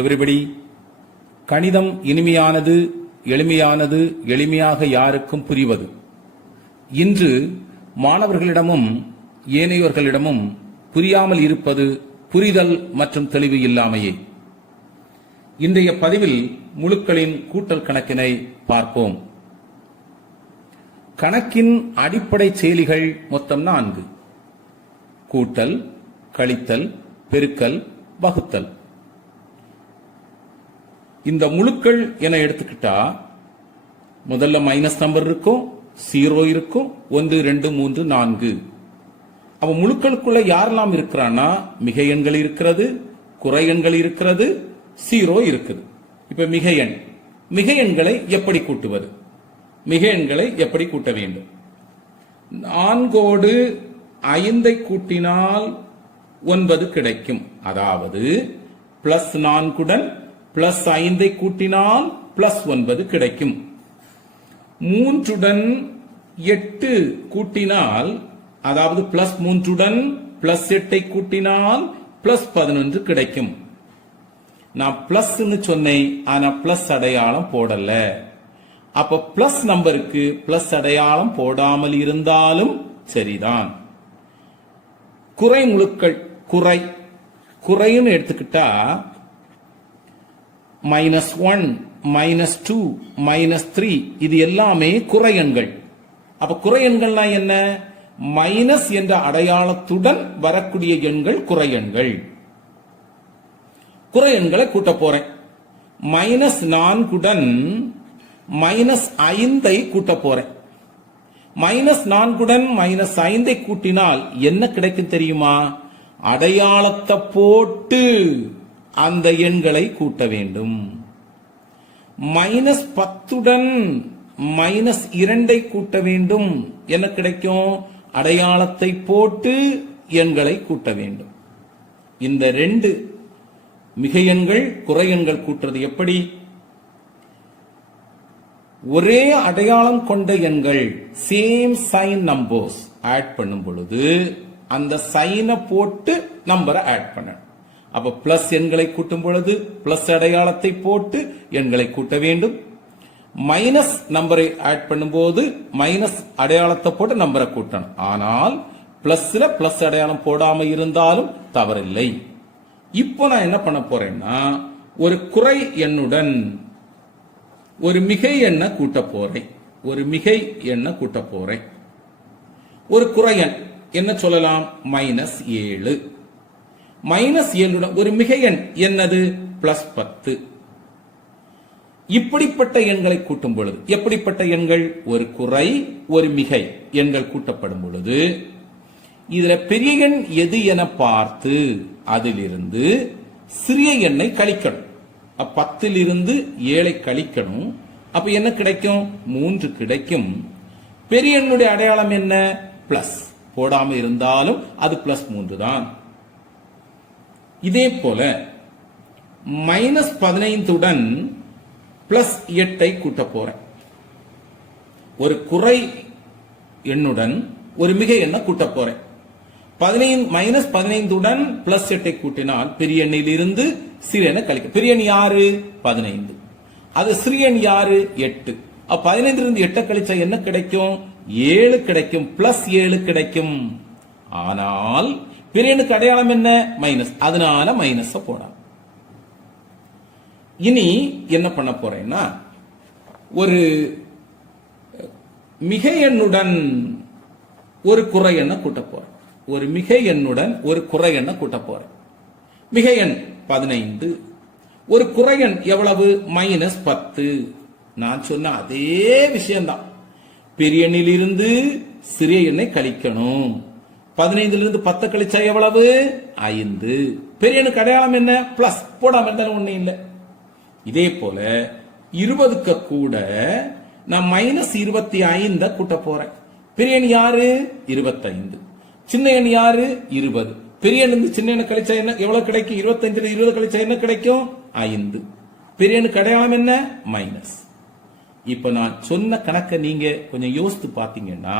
Everybody. கணிதம் இனிமையானது, எளிமையானது, எளிமையாக யாருக்கும் புரிவது. இன்று மாணவர்களிடமும் ஏனையோர்களிடமும் புரியாமல் இருப்பது புரிதல் மற்றும் தெளிவு இல்லாமையே. இன்றைய பதிவில் முழுக்களின் கூட்டல் கணக்கினை பார்ப்போம். கணக்கின் அடிப்படை செயலிகள் மொத்தம் 4: கூட்டல், கழித்தல், பெருக்கல், வகுத்தல். இந்த முழுக்கள் என எடுத்துக்கிட்டா முதல்ல மைனஸ் நம்பர் இருக்கும், 0 இருக்கும், 1 2 3 4. அப்ப முழுக்களுக்குள்ள யாரெல்லாம் இருக்கிறான்னா மிகை எண்கள் இருக்கிறது, குறை எண்கள் இருக்கிறது, 0 இருக்குது. இப்ப மிகை எண்களை எப்படி கூட்டுவது? மிகை எண்களை எப்படி கூட்ட வேண்டும்? 4 5 கூட்டினால் 9 கிடைக்கும். அதாவது +4 +5 கூட்டினால் +9 கிடைக்கும். 3 8 கூட்டினால், அதாவது +3 +8 கூட்டினால் +11 கிடைக்கும். நான் பிளஸ் சொன்னேன், ஆனா பிளஸ் அடையாளம் போடல. அப்ப பிளஸ் நம்பருக்கு பிளஸ் அடையாளம் போடாமல் இருந்தாலும் சரிதான். குறை முழுக்கள், குறைன்னு எடுத்துக்கிட்டா -1 -2 -3 இது எல்லாமே குறை எண்கள். அப்ப குறை எண்கள்னா என்ன? மைனஸ் என்ற அடையாளத்துடன் வரக்கூடிய எண்கள் குறை எண்கள். குறை எண்களை கூட்ட போறேன். -4 -5 கூட்ட போறேன். -4 -5 கூட்டினால் என்ன கிடைக்கும் தெரியுமா? அடையாளத்தை போட்டு அந்த எண்களை கூட்ட வேண்டும். -10 -2 கூட்ட வேண்டும். என்ன கிடைக்கும்? அடையாளத்தை போட்டு எண்களை கூட்ட வேண்டும். இந்த 2 மிகை எண்கள், குறை எண்கள் கூட்டுறது எப்படி? ஒரே அடையாளம் கொண்ட எண்கள், சேம் சைன் நம்பர்ஸ் ஆட் பண்ணும் பொழுது அந்த சைனை போட்டு நம்பரை ஆட் பண்ணணும். அப்ப பிளஸ் எண்களை கூட்டும் பொழுது பிளஸ் அடையாளத்தை போட்டு எண்களை கூட்ட வேண்டும். மைனஸ் நம்பரை ஆட் பண்ணும்போது மைனஸ் அடையாளத்தை போட்டு நம்பரை கூட்டணும். ஆனால் பிளஸ்ல பிளஸ் அடையாளம் போடாம இருந்தாலும் தவறில்லை. இப்போ நான் என்ன பண்ண போறேன்னா, ஒரு குறை எண்ணுடன் ஒரு மிகை எண்ணை கூட்ட போறேன். ஒரு மிகை எண்ணை கூட்ட போறேன். ஒரு குறை எண் என்ன சொல்லலாம்? -7. -7 ஒரு மிகை எண் என்னது? +10. இப்படிப்பட்ட எண்களை கூட்டும் பொழுது, எப்படிப்பட்ட எண்கள்? ஒரு குறை, ஒரு மிகை எண்கள் கூட்டப்படும் பொழுது இதுல பெரிய எண் எது என பார்த்து அதிலிருந்து சிறிய எண்ணை கழிக்கணும். 10 7 கழிக்கணும். அப்ப என்ன கிடைக்கும்? 3 கிடைக்கும். பெரிய எண்ணுடைய அடையாளம் என்ன? பிளஸ். போடாம இருந்தாலும் அது +3 தான். இதே போல -15 +8 கூட்ட போறேன். ஒரு குறை எண்ணுடன் ஒரு மிகை எண்ணை கூட்ட போறேன். -15 +8 கூட்டினால் பெரிய எண்ணில் இருந்து சிறிய எண்ணை கழிக்க. பெரிய எண் யாரு? 15. அது சிறிய எண் யாரு? 8. 15 8 கழிச்சா என்ன கிடைக்கும்? 7 கிடைக்கும். +7 கிடைக்கும். ஆனால் பெரிய எண்ணுக்கு அடையாளம் என்ன? மைனஸ். அதனால மைனஸ் போட. இனி என்ன பண்ண போறேன்னா, ஒரு மிகை எண்ணுடன் ஒரு குறை எண்ணை கூட்ட போறேன். ஒரு மிகை எண்ணுடன் ஒரு குறை எண்ணை கூட்ட போறேன். மிகை எண் 15. ஒரு குறை எண் எவ்வளவு? -10. நான் சொன்ன அதே விஷயம்தான். பெரிய எண்ணில் இருந்து சிறிய எண்ணை கழிக்கணும். 15 10 கழிச்சா எவ்வளவு? 5. பெரிய எண்ணுக்கு அடையாளம் என்ன? பிளஸ். போடாம இருந்தாலும் ஒண்ணு இல்லை. இதே போல 20க்கு கூட நான் -25 கூட்ட போறேன். பெரிய எண் யாரு? 25. சின்ன எண் யாரு? 20. பெரிய எண் சின்ன எண்ணை கழிச்சா என்ன எவ்வளவு கிடைக்கும்? 25 20 கழிச்சா என்ன கிடைக்கும்? 5. பெரிய எண்ணுக்கு அடையாளம் என்ன? மைனஸ். இப்ப நான் சொன்ன கணக்கை நீங்க கொஞ்சம் யோசித்து பாத்தீங்கன்னா,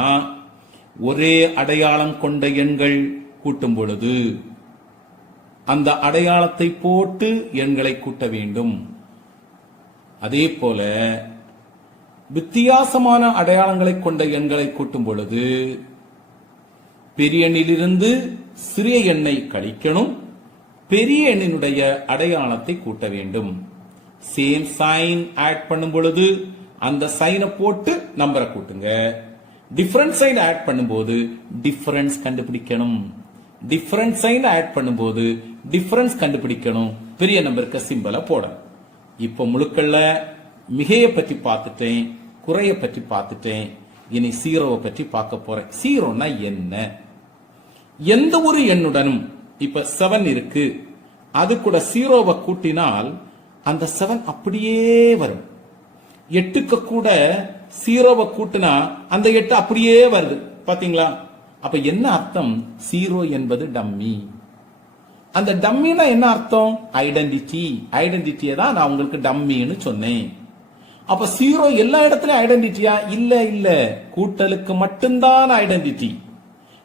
ஒரே அடையாளம் கொண்ட எண்கள் கூட்டும் பொழுது அந்த அடையாளத்தை போட்டு எண்களை கூட்ட வேண்டும். அதே போல வித்தியாசமான அடையாளங்களை கொண்ட எண்களை கூட்டும் பொழுது பெரிய எண்ணிலிருந்து சிறிய எண்ணை கழிக்கணும், பெரிய எண்ணினுடைய அடையாளத்தை கூட்ட வேண்டும். சேம் சைன் ஆட் பண்ணும் பொழுது அந்த சைனை போட்டு நம்பரை கூட்டுங்க. டிஃபரண்ட் சைன் ஆட் பண்ணும்போது டிஃபரன்ஸ் கண்டுபிடிக்கணும். டிஃபரண்ட் சைன் ஆட் பண்ணும்போது டிஃபரன்ஸ் கண்டுபிடிக்கணும். பெரிய நம்பருக்கு சிம்பலை போடணும். இப்ப முழுக்கல்ல மிகையை பற்றி பார்த்துட்டேன், குறைய பற்றி பார்த்துட்டேன். இனி ஜீரோவை பற்றி பார்க்க போறேன். ஜீரோனா என்ன? எந்த ஒரு எண்ணுடனும் இப்ப 7 இருக்கு, அது கூட ஜீரோவை கூட்டினால் அந்த 7 அப்படியே வரும். 8க்கு கூட ஜீரோவை கூட்டினா அந்த 8 அப்படியே வருது. பாத்தீங்களா? அப்ப என்ன அர்த்தம்? ஜீரோ என்பது டம்மி. அந்த டம்மினா என்ன அர்த்தம்? ஐடென்டிட்டி. ஐடென்டிட்டியை தான் நான் உங்களுக்கு டம்மின்னு சொன்னேன். அப்ப ஜீரோ எல்லா இடத்துலயும் ஐடென்டிட்டியா? இல்ல இல்ல, கூட்டலுக்கு மட்டும்தான் ஐடென்டிட்டி.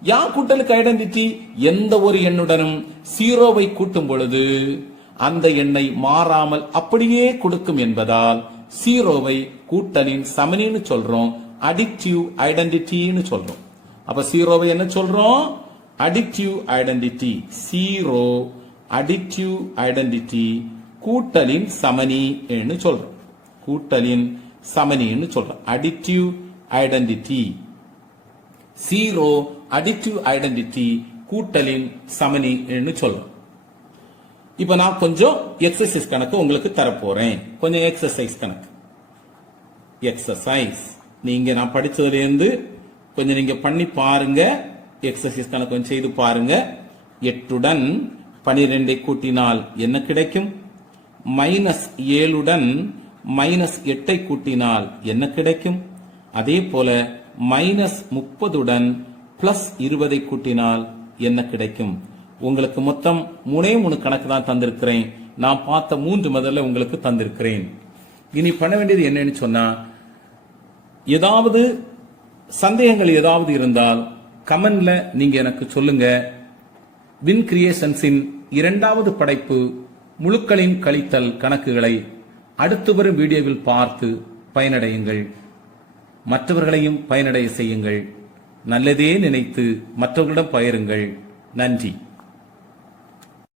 யார் கூட்டலுக்கு ஐடென்டிட்டி? எந்த ஒரு எண்ணுடனும் ஜீரோவை கூட்டும் பொழுது அந்த எண்ணை மாறாமல் அப்படியே கொடுக்கும் என்பதால் ஜீரோவை கூட்டலின் சமனின்னு சொல்றோம், அடிக்டிவ் ஐடென்டிட்டின்னு சொல்றோம். அப்ப ஜீரோவை என்ன சொல்றோம்? Addictive identity. Zero addictive identity கூட்டலின் சமனி என்று சொல்றோம். கூட்டலின் சமனின்னு சொல்றோம். Addictive identity. Zero addictive identity கூட்டலின் சமனி என்று சொல்றோம். இப்ப நான் கொஞ்சம் எக்ஸசைஸ் கணக்கு உங்களுக்கு தரப்போறேன். கொஞ்சம் எக்ஸசைஸ் கணக்கு. எக்ஸசைஸ் நீங்க நான் படிச்சதுல இருந்து கொஞ்சம் நீங்க பண்ணி பாருங்க. எக்ஸசைஸ் கணக்கு கொஞ்சம் செய்து பாருங்க. 8உடன் 12 கூட்டினால் என்ன கிடைக்கும்? -7உடன் -8 கூட்டினால் என்ன கிடைக்கும்? அதே போல -30உடன் +20 கூட்டினால் என்ன கிடைக்கும்? உங்களுக்கு மொத்தம் 3 கணக்கு தான் தந்திருக்கிறேன். நான் பார்த்த 3 முதல்ல உங்களுக்கு தந்திருக்கிறேன். இனி பண்ண வேண்டியது என்னன்னு சொன்னா, ஏதாவது சந்தேகங்கள் ஏதாவது இருந்தால் கமெண்ட்ல நீங்க எனக்கு சொல்லுங்க. வின் கிரியேஷன்ஸின் 2வது படைப்பு முழுக்களின் கழித்தல் கணக்குகளை அடுத்து வரும் வீடியோவில் பார்த்து பயனடையுங்கள். மற்றவர்களையும் பயனடைய செய்யுங்கள். நல்லதே நினைத்து மற்றவர்களிடம் பகிருங்கள். நன்றி.